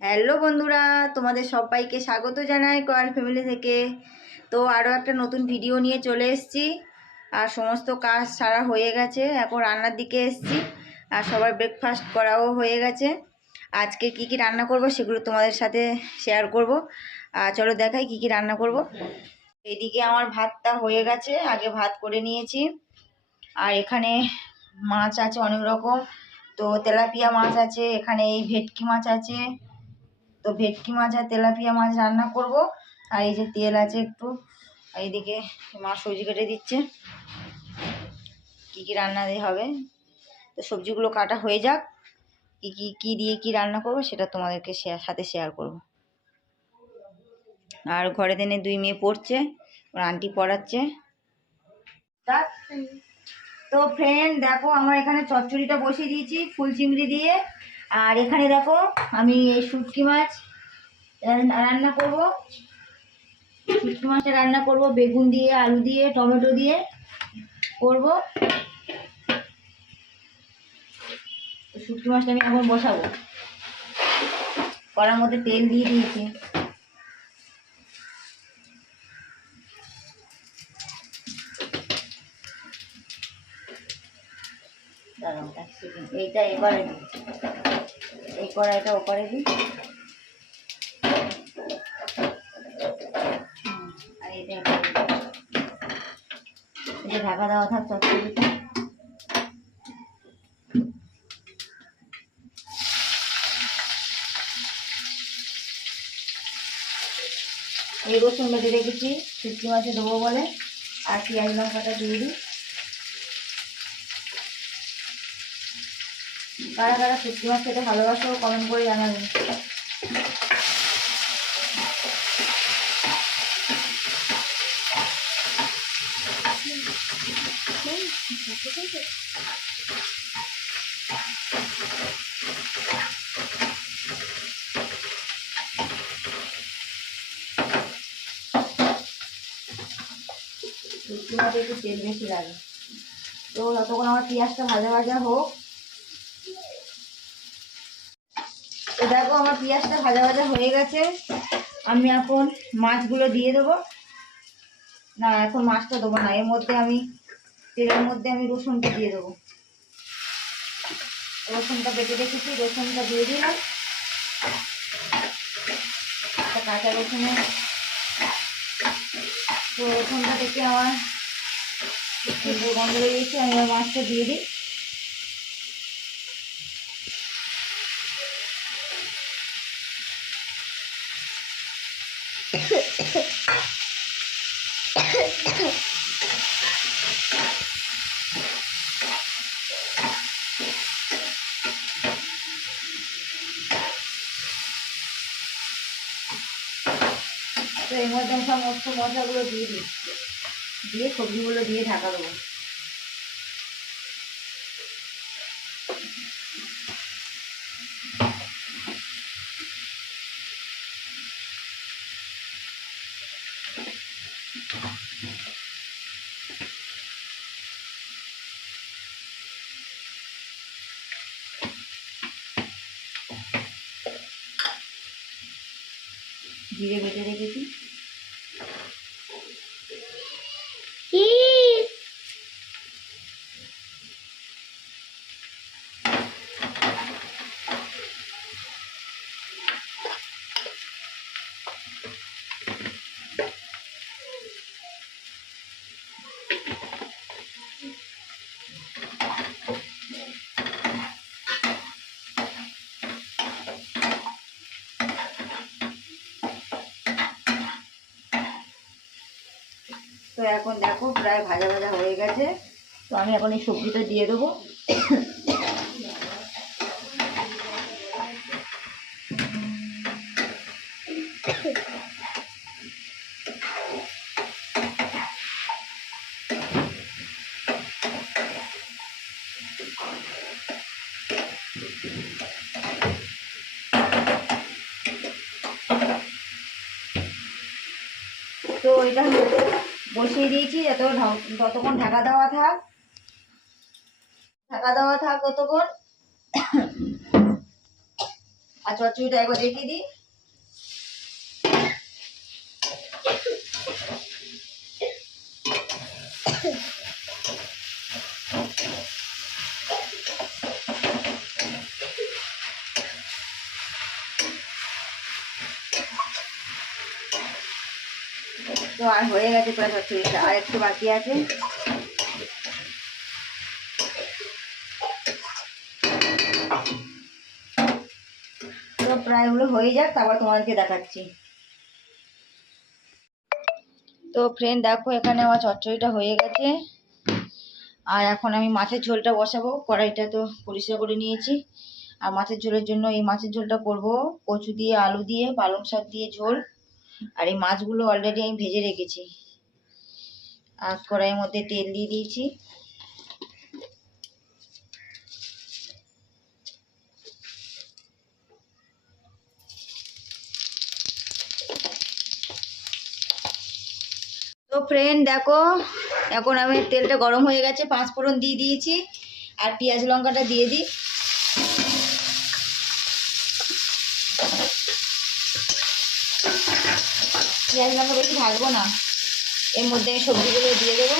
Hello বন্ধুরা, তোমাদের সবাইকে স্বাগত জানাই কয়াল ফ্যামিলি থেকে। তো আরও একটা নতুন ভিডিও নিয়ে চলে এসেছি। আর সমস্ত কাজ সারা হয়ে গেছে, এখন রান্নার দিকে এসেছি। আর সবার ব্রেকফাস্ট করাও হয়ে গেছে। আজকে কি কি রান্না করব সেগুলো তোমাদের সাথে শেয়ার করব। আর চলো দেখাই কি কি রান্না করব। এদিকে আমার ভাতটা হয়ে গেছে, আগে ভাত করে নিয়েছি। আর এখানে মাছ আছে অনেক রকম। তো তেলাপিয়া মাছ আছে, এখানে এই ভেটকি মাছ আছে। তো ভেটকি মাছ আর তেলাপিয়া মাছ রান্না করব। আর এই যে তেল আছে একটু এইদিকে মা সবজি কেটে দিচ্ছে। কী কী রান্না দিয়ে হবে? তো সবজিগুলো কাটা হয়ে যাক। কী কী কী দিয়ে কী রান্না করব সেটা তোমাদেরকে শেয়ার সাথে শেয়ার করব। আর ঘরে দিনে দুই মেয়ে পড়ছে, ওর আন্টি পড়াচ্ছে। তো ফ্রেন্ড দেখো আমার এখানে চচ্চড়িটা বসিয়ে দিয়েছি ফুল চিংড়ি দিয়ে। আর এখানে দেখো, আমি এই শুটকি মাছ রান্না করব। শুটকি মাছটা রান্না করব, বেগুন দিয়ে, আলু দিয়ে, টমেটো দিয়ে করব। শুটকি মাছটা আমি এখন বসাবো। কড়ার মধ্যে তেল দিয়ে দিয়েছি। এইটা এবারে এই কড়াইটা ওপারে দিই। আর এটা। এটা ঢাকা দেওয়া থাক চচ্চড়িটা। এই রসুন বেটে রেখেছি শুটকি মাছে দেবো বলে, আর পেঁয়াজ লঙ্কাটা দিয়ে দিই। কারা কারা শুটকি মাছ খেতে ভালোবাসো কমেন্ট করে জানাবেন শুটকি একটু তেল বেশি লাগে। তো ততক্ষণ আমার পেঁয়াজটা ভাজা ভাজা হোক তো দেখো আমার পেঁয়াজটা ভাজা ভাজা হয়ে গেছে। আমি এখন মাছগুলো দিয়ে দেবো। না, এখন মাছটা দেবো না, এর মধ্যে আমি তেলের মধ্যে আমি রসুনটা দিয়ে দেবো। রসুনটা বেটে রেখেছি, রসুনটা দিয়ে দিলাম। একটা কাঁচা তো রসুনটা থেকে আমার গন্ধ বেরিয়েছে আমি মাছটা দিয়ে দিই। তো এর মধ্যে সমস্ত মশলাগুলো দিয়ে দিই দিয়ে সবজিগুলো দিয়ে ঢাকা দেবো। জিরে বেটে রেখেছি। তো এখন দেখো প্রায় ভাজা ভাজা হয়ে গেছে। তো আমি এখন এই সবজিটা দিয়ে দেবো। তো এটা বসিয়ে দিয়েছি, যত ততক্ষণ ঢাকা দেওয়া থাক, ঢাকা দেওয়া থাক ততক্ষণ। আর চচ্চড়িটা একবার দেখিয়ে দিই। তো আর হয়ে গেছে প্রায় চচ্চড়িটা আর একটু বাকি আছে। তো প্রায় ওগুলো হয়ে যাক, তারপর তোমাদেরকে দেখাচ্ছি। তো ফ্রেন্ড দেখো এখানে আমার চচ্চড়িটা হয়ে গেছে। আর এখন আমি মাছের ঝোলটা বসাবো। কড়াইটা তো পরিষ্কার করে নিয়েছি। আর মাছের ঝোলের জন্য এই মাছের ঝোলটা করব। কচু দিয়ে, আলু দিয়ে, পালং শাক দিয়ে ঝোল। আর এই মাছগুলো অলরেডি আমি ভেজে রেখেছি। আর কড়াইয়ের মধ্যে তেল দিয়ে দিয়েছি। তো ফ্রেন্ড দেখো, এখন আমি তেলটা গরম হয়ে গেছে, পাঁচ ফোড়ন দিয়ে দিয়েছি। আর পেঁয়াজ লঙ্কাটা দিয়ে দিই। পেঁয়াজ লঙ্কা বেশি ভাজবো না। এর মধ্যে আমি সবজিগুলো দিয়ে দেবো।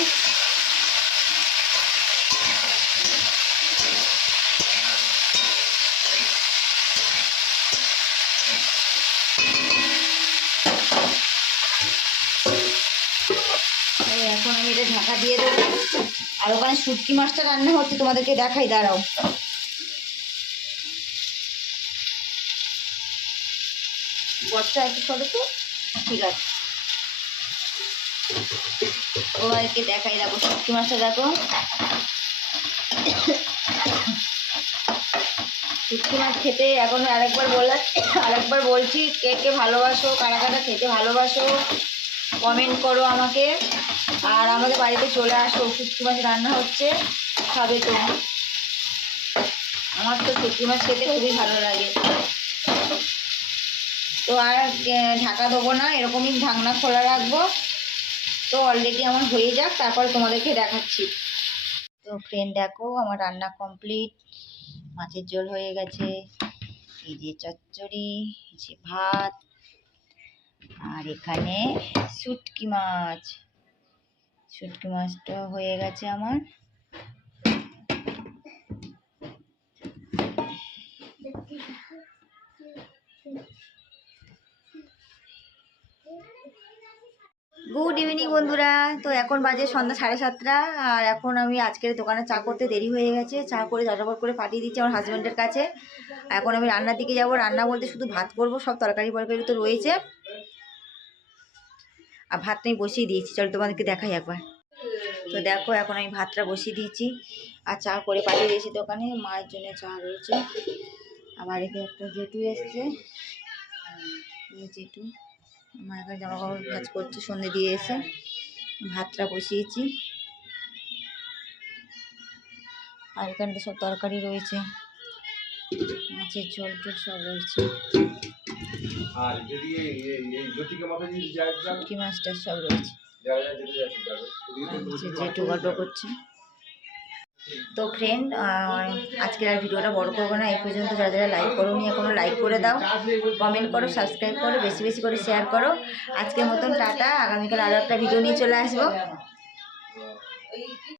এখন আমি এটা ঢাকা দিয়ে দেবো। আর ওখানে শুটকি মাছটা রান্না হচ্ছে, তোমাদেরকে দেখাই, দাঁড়াও। বর্ষা একটু সরো তো? ঠিক আছে। ওদেরকে দেখাই দেখো শুটকি মাছটা দেখো। শুটকি মাছ খেতে এখন আরেকবার বলে আরেকবার বলছি, কে কে ভালোবাসো, কারা কারা খেতে ভালোবাসো কমেন্ট করো আমাকে। আর আমাদের বাড়িতে চলে আসো শুটকি মাছ রান্না হচ্ছে, খাবে তো। আমার তো শুটকি মাছ খেতে খুবই ভালো লাগে। তো আর ঢাকা দেবো না, এরকমই ঢাকনা খোলা রাখব। তো অলরেডি আমার হয়ে যাক, তারপর তোমাদেরকে দেখাচ্ছি। তো ফ্রেন্ড দেখো, আমার রান্না কমপ্লিট মাছের ঝোল হয়ে গেছে, এই যে চচ্চড়ি যে ভাত, আর এখানে শুটকি মাছ। শুটকি মাছটা হয়ে গেছে আমার। গুড ইভিনিং বন্ধুরা। তো এখন বাজে সন্ধ্যা সাড়ে সাতটা, আর এখন আমি আজকের দোকানে চা করতে দেরি হয়ে গেছে। চা করে জটাপট করে পাঠিয়ে দিচ্ছি আমার হাজব্যান্ডের কাছে। এখন আমি রান্নার দিকে যাব। রান্না বলতে শুধু ভাত করব, সব তরকারি ফরকারি তো রয়েছে। আর ভাতটা আমি বসিয়ে দিয়েছি। চলো তোমাদেরকে দেখাই একবার। তো দেখো, এখন আমি ভাতটা বসিয়ে দিয়েছি। আর চা করে পাঠিয়ে দিয়েছি দোকানে। মায়ের জন্য চা রয়েছে। আবার এখানে একটা জেঠু এসছে। এই জেঠু মা এখানে জামা কাপড় ভাজ করছে সন্ধে দিয়ে এসে ভাতটা বসিয়েছি। আর এখানে সব তরকারি রয়েছে মাছের ঝোল টোল সব রয়েছে। কি মাছটা সব রয়েছে। জেঠু গল্প করছে। তো ফ্রেন্ড আজকের আর ভিডিওটা বড় করব না, এই পর্যন্ত যারা যারা লাইক করো নিয়ে কোনো লাইক করে দাও। কমেন্ট করো সাবস্ক্রাইব করো, বেশি বেশি করে শেয়ার করো। আজকের মতন টাটা, আগামীকাল আরও একটা ভিডিও নিয়ে চলে আসব।